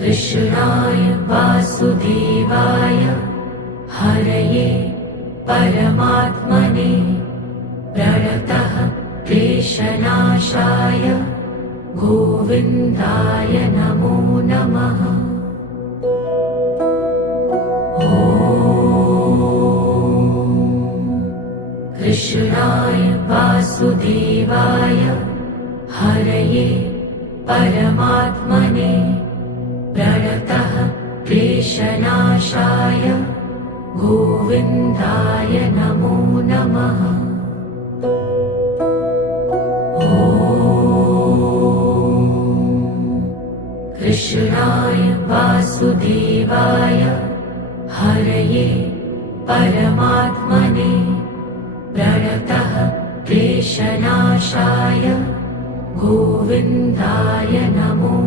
कृष्णाय वासुदेवाय हरये परमात्मने प्रणतः क्लेशनाशाय गोविन्दाय नमो नमः। कृष्णाय वासुदेवाय हरये परमात्मने प्रणतः क्लेशनाशाय गोविन्दाय नमो नमः। कृष्णाय वासुदेवाय हरये परमात्मने प्रणतः क्लेशनाशाय गोविन्दाय नमो